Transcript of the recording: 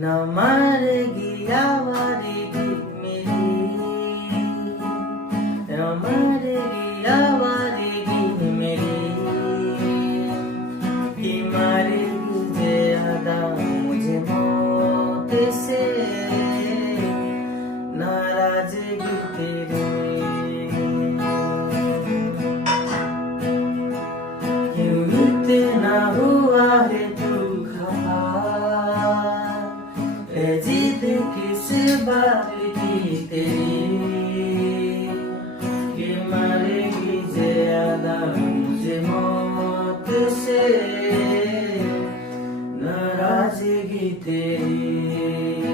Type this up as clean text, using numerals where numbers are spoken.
न मारेगी आवाज़ेगी मेरी, न मारेगी आवाज़ेगी मेरी, कि मारेगी ज़्यादा मुझे मौत से नाराज़गी तेरी। क्यों इतना हुआ है तू खफा, जिद किस बात की तेरी, कि मरेगी ज़्यादा मुझे मौत से नाराज़गी तेरी।